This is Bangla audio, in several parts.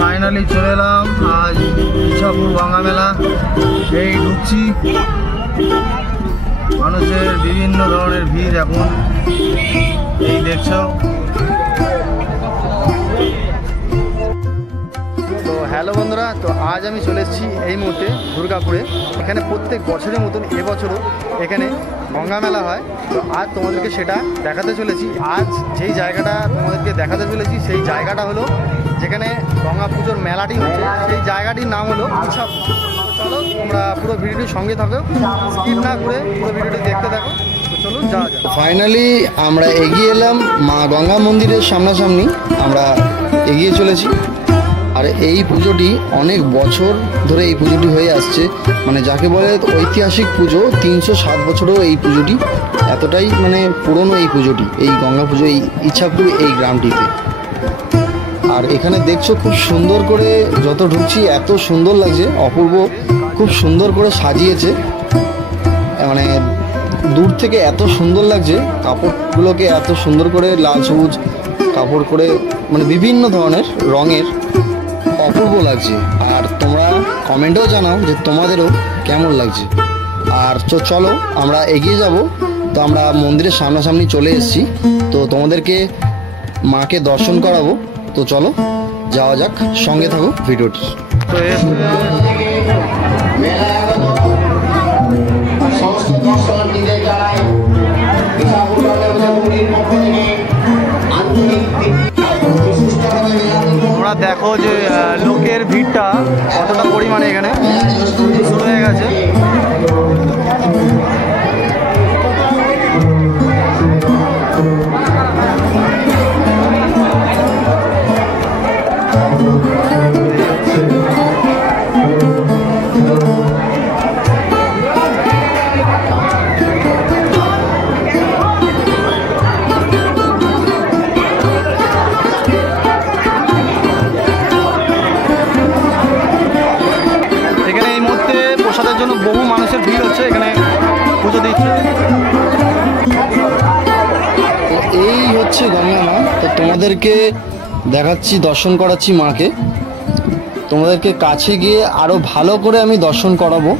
ফাইনালি চলে এলাম আজ ইছাপুর গঙ্গা মেলা। এই ঢুকছি, মানুষের বিভিন্ন ধরনের ভিড় এখন এই দেখছো। তো হ্যালো বন্ধুরা, তো আজ আমি চলে এসেছি এই মুহূর্তে দুর্গাপুরে। এখানে প্রত্যেক বছরের মতন এবছরও এখানে গঙ্গা মেলা হয়। তো আজ তোমাদেরকে সেটা দেখাতে চলেছি। আজ যেই জায়গাটা তোমাদেরকে দেখাতে চলেছি সেই জায়গাটা হলো যেখানে গঙ্গা পুজোর মেলাটি হচ্ছে, সেই জায়গাটির নাম হলো ইছাপুর। চলো তোমরা পুরো ভিডিওটির সঙ্গে থাকো, স্কিপ না করে পুরো ভিডিওটি দেখতে থাকো। তো চলুন যাওয়া যাক। ফাইনালি আমরা এগিয়ে এলাম মা গঙ্গা মন্দিরের সামনাসামনি, আমরা এগিয়ে চলেছি। আর এই পুজোটি অনেক বছর ধরে এই পুজোটি হয়ে আসছে, মানে যাকে বলে ঐতিহাসিক পুজো। 307 বছরও এই পুজোটি, এতটাই মানে পুরনো এই পুজোটি, এই গঙ্গা পুজো এই ইছাপুর এই গ্রামটিতে। আর এখানে দেখছো খুব সুন্দর করে যত ঢুকছি এত সুন্দর লাগছে, অপূর্ব, খুব সুন্দর করে সাজিয়েছে। মানে দূর থেকে এত সুন্দর লাগছে, কাপড়গুলোকে এত সুন্দর করে লাল সবুজ কাপড় করে, মানে বিভিন্ন ধরনের রঙের, অপূর্ব লাগছে। আর তোমরা কমেন্টেও জানাও যে তোমাদেরও কেমন লাগছে। আর চলো আমরা এগিয়ে যাব। তো আমরা মন্দিরের সামনাসামনি চলে এসেছি, তো তোমাদেরকে মাকে দর্শন করাবো। তো চলো যাওয়া যাক, সঙ্গে থাকো ভিডিওটি। তো তোমরা দেখো যে লোকের ভিড়টা কতটা পরিমাণে এখানে শুরু হয়ে গেছে। প্রসাদের জন্য বহু মানুষের ভিড় হচ্ছে, এখানে পুজো দিচ্ছে। এই হচ্ছে গঙ্গা মা। তো তোমাদেরকে দেখাচ্ছি, দর্শন করাচ্ছি মাকে। তোমাদেরকে কাছে গিয়ে আরো ভালো করে আমি দর্শন করাবো।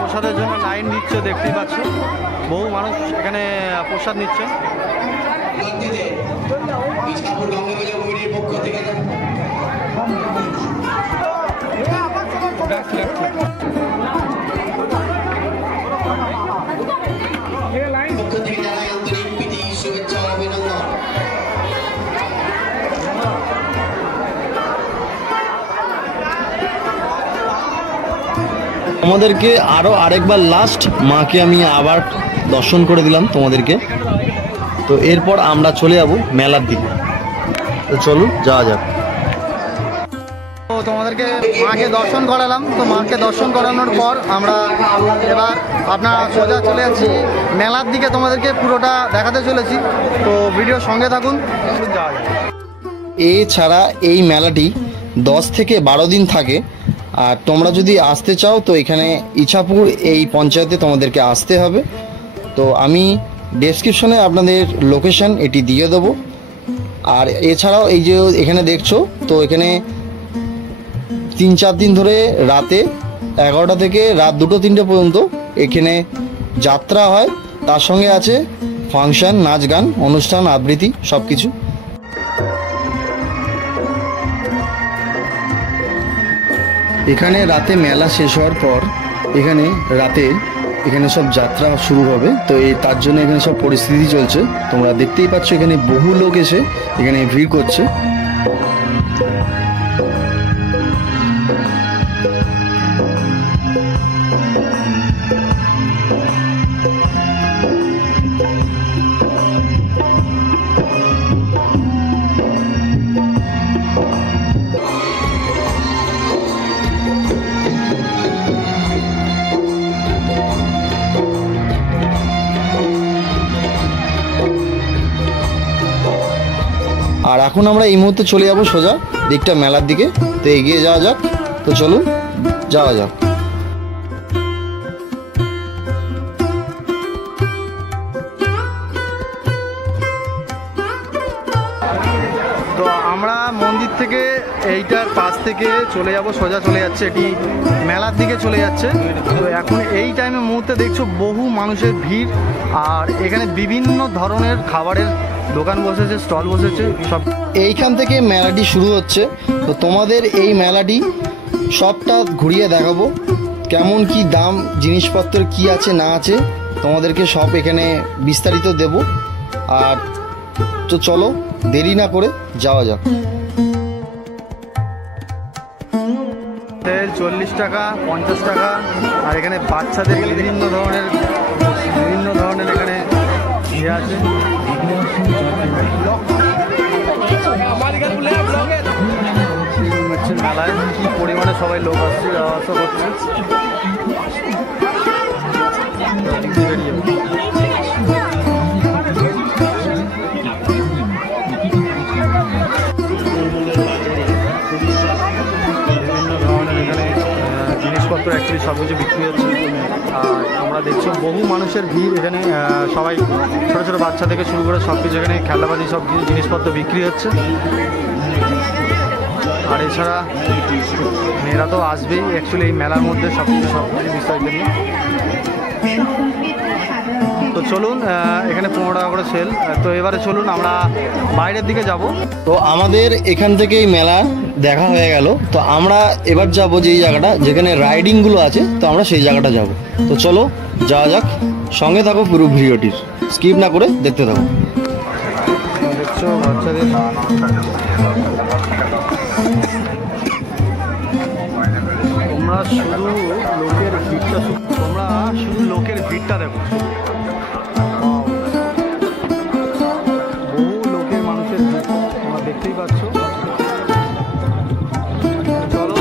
প্রসাদের জন্য লাইন নিচ্ছে, দেখতেই পাচ্ছ বহু মানুষ এখানে প্রসাদ নিচ্ছে। আমাদেরকে আরো আরেকবার লাস্ট মাকে আমি আবার দর্শন করে দিলাম তোমাদেরকে। তো এরপর আমরা চলে যাব মেলার দিকে। তো চলুন যাওয়া যাক। তো তোমাদেরকে মাকে দর্শন করালাম। তো মাকে দর্শন করানোর পর আমরা এবার আপনারা সোজা চলে যাচ্ছি মেলার দিকে, তোমাদেরকে পুরোটা দেখাতে চলেছি। তো ভিডিওর সঙ্গে থাকুন, যাওয়া যাক। এছাড়া এই মেলাটি 10 থেকে 12 দিন থাকে। আর তোমরা যদি আসতে চাও তো এখানে ইছাপুর এই পঞ্চায়েতে তোমাদেরকে আসতে হবে। তো আমি ডেসক্রিপশনে আপনাদের লোকেশন এটি দিয়ে দেবো। আর এছাড়াও এই যে এখানে দেখছো, তো এখানে 3-4 দিন ধরে রাতে 11টা থেকে রাত 2-3টে পর্যন্ত এখানে যাত্রা হয়, তার সঙ্গে আছে ফাংশন, নাচ গান, অনুষ্ঠান, আবৃত্তি, সব কিছু। এখানে রাতে মেলা শেষ হওয়ার পর এখানে রাতে এখানে সব যাত্রা শুরু হবে। তো তার জন্য এখানে সব পরিস্থিতি চলছে, তোমরা দেখতেই পাচ্ছ। এখানে বহু লোক এসে এখানে ভিড় করছে। এখন আমরা এই মুহূর্তে চলে যাব সোজা দিকটা মেলার দিকে। তো এগিয়ে যাওয়া যাক, তো চলুন যাওয়া যাক। তো আমরা মন্দির থেকে এইটার পাশ থেকে চলে যাব, সোজা চলে যাচ্ছে, এটি মেলার দিকে চলে যাচ্ছে। তো এখন এই টাইমে মুহূর্তে দেখছো বহু মানুষের ভিড়, আর এখানে বিভিন্ন ধরনের খাবারের দোকান বসেছে, স্টল বসেছে সব। এইখান থেকে মেলাটি শুরু হচ্ছে। তো তোমাদের এই মেলাটি সবটা ঘুরিয়ে দেখাবো, কেমন কি দাম, জিনিসপত্রের কি আছে না আছে তোমাদেরকে সব এখানে বিস্তারিত দেব। আর তো চলো দেরি না করে যাওয়া যাক। 40 টাকা, 50 টাকা, আর এখানে বাচ্চাদের বিভিন্ন ধরনের এখানে ইয়ে আছে। মেলায় কি পরিমাণে সবাই লোক আসছে, যাওয়া আসা করছে। জিনিসপত্র অ্যাকচুয়ালি সব কিছু বিক্রি হচ্ছে। আর আমরা দেখছি বহু মানুষের ভিড় এখানে, সবাই ছোটো ছোটো বাচ্চা থেকে শুরু করে সব কিছু এখানে খেলনাবাজি সব কিছু জিনিসপত্র বিক্রি হচ্ছে। আর এছাড়া মেয়েরা তো আসবেই অ্যাকচুয়ালি এই মেলার মধ্যে সব কিছু বিস্তারিত নিয়ে। তো চলুন, এখানে 15 টাকা করে সেল। তো এবারে চলুন আমরা বাইরের দিকে যাব। তো আমাদের এখান থেকে এই মেলা দেখা হয়ে গেল। তো আমরা এবার যাব যেই জায়গাটা যেখানে রাইডিংগুলো আছে, তো আমরা সেই জায়গাটা যাব। তো চলো যাওয়া যাক, সঙ্গে থাকো পুরো ভিডিওটির, স্কিপ না করে দেখতে থাকো। দেখছো বাচ্চাদের তোমরা শুধু লোকের ভিড়টা দেখো। বহু লোকের মানুষের ভিড় তোমরা দেখতেই পাচ্ছ। চলো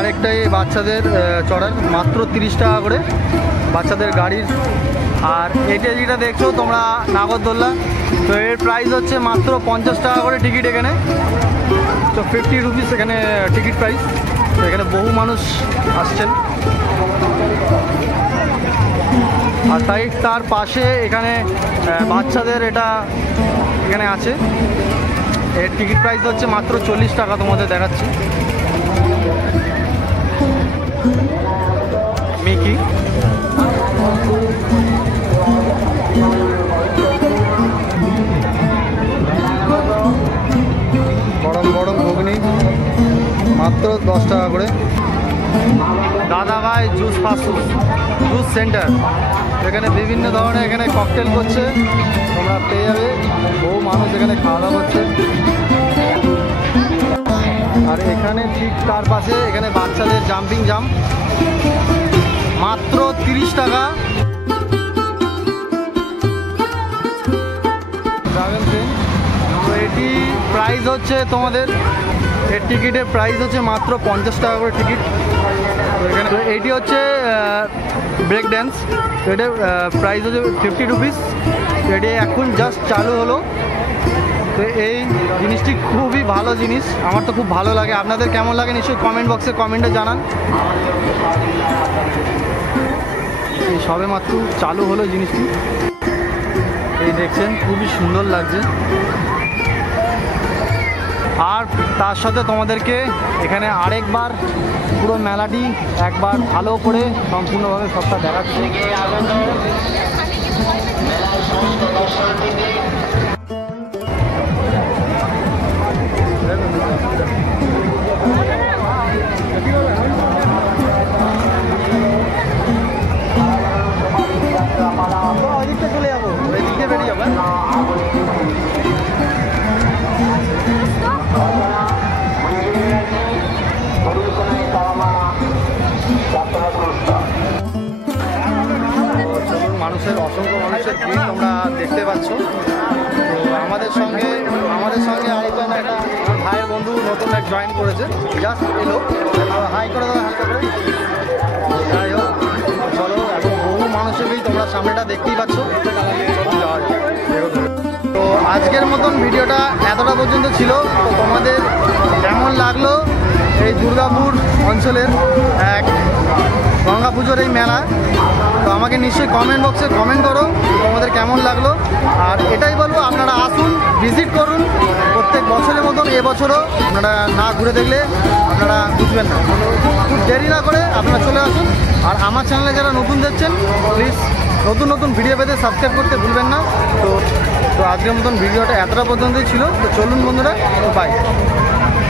আরেকটাই বাচ্চাদের চড়ার, মাত্র 30 টাকা করে বাচ্চাদের গাড়ির। আর এটা যেটা দেখছো তোমরা নাগরদোল্লা, তো এর প্রাইস হচ্ছে মাত্র 50 টাকা করে টিকিট এখানে। তো 50 রুপিস এখানে টিকিট প্রাইস। তো এখানে বহু মানুষ আসছেন। আর তার পাশে এখানে বাচ্চাদের এটা এখানে আছে, এর টিকিট প্রাইস হচ্ছে মাত্র 40 টাকা। তোমাদের দেখাচ্ছি মিকি, গরম গরম ঘুগনি মাত্র 10 টাকা করে। দাদা ভাই জুস ফাস্ট জুস সেন্টার, এখানে বিভিন্ন ধরনের এখানে ককটেল করছে, তোমরা পেয়ে যাবে। বহু মানুষ এখানে খাওয়া দাওয়া করছে। আর এখানে ঠিক তার পাশে এখানে বাচ্চাদের জাম্পিং জাম্প মাত্র 30 টাকা। ড্রাগন ট্রেন, তো এটি প্রাইস হচ্ছে তোমাদের, এর টিকিটের প্রাইস হচ্ছে মাত্র 50 টাকা করে টিকিট। তো এখানে এইটি হচ্ছে ব্রেক ড্যান্স, তো এটার প্রাইস হচ্ছে 50 রুপিস। এটি এখন জাস্ট চালু হলো। তো এই জিনিসটি খুবই ভালো জিনিস, আমার তো খুব ভালো লাগে। আপনাদের কেমন লাগে নিশ্চয়ই কমেন্ট বক্সে কমেন্টে জানান। এই সবে মাত্র চালু হলো জিনিসটি, এই দেখছেন খুবই সুন্দর লাগছে। আর তার সাথে তোমাদেরকে এখানে আরেকবার পুরো মেলাটি একবার ভালো করে সম্পূর্ণভাবে সবটা দেখাচ্ছি। ওইদিকটা চলে যাবো, ওইদিক দিয়ে বেরিয়ে যাবো। মানুষের অসংখ্য মানুষের ভিড় তোমরা দেখতে পাচ্ছ। তো আমাদের সঙ্গে আরেকজন একটা আমার ভাইয়ের বন্ধু নতুন এক জয়েন করেছে, জাস্ট এলো। হাই করে দাও হালকা করে। যাই হোক, চলো এখন বহু মানুষের ভিড় তোমরা সামনেটা দেখতেই পাচ্ছ। চলো যাওয়া যাক, এগোতে হবে। তো আজকের মতন ভিডিওটা এতটা পর্যন্ত ছিল। তো তোমাদের কেমন লাগলো এই দুর্গাপুর অঞ্চলের এক গঙ্গা পুজোর এই মেলা? তো আমাকে নিশ্চয়ই কমেন্ট বক্সে কমেন্ট করো তোমাদের কেমন লাগলো। আর এটাই বলবো, আপনারা আসুন, ভিজিট করুন। প্রত্যেক বছরের মতন এবছরও আপনারা না ঘুরে দেখলে আপনারা বুঝবেন না। খুব দেরি না করে আপনারা চলে আসুন। আর আমার চ্যানেলে যারা নতুন দেখছেন, প্লিজ নতুন নতুন ভিডিও পেতে সাবস্ক্রাইব করতে ভুলবেন না। তো আজকের মতন ভিডিওটা এতটা পর্যন্তই ছিল। তো চলুন বন্ধুরা, বাই।